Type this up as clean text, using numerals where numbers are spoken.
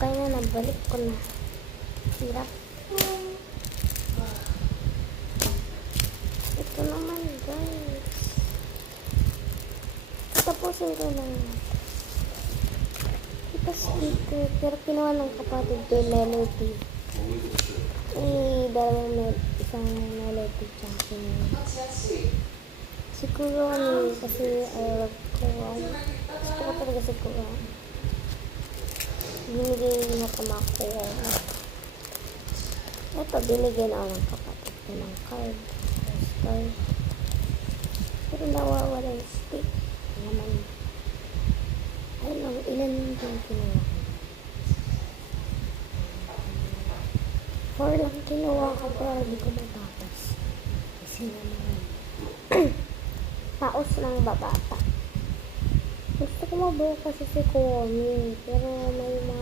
Okay na, nabalik ko na. Hirap. Ito naman, guys. Tapusin ko lang. Ito speaker, pero kinuha ng kapatid ko yung melody. Isang melody tsaka kinuha. Siguro kasi gusto ko talaga siguro. Binigay na kumakuha. Ito, binigyan ako ng kapatid ko ng card. Pero nawawala yung stick. Naman. Ayun, ilan yung kinuha ko. 4 lang kinuha ko pero hindi ko matapos. Kasi naman. Paos ng babata. Gusto ko mabuo kasi si Kuwami. Pero may mga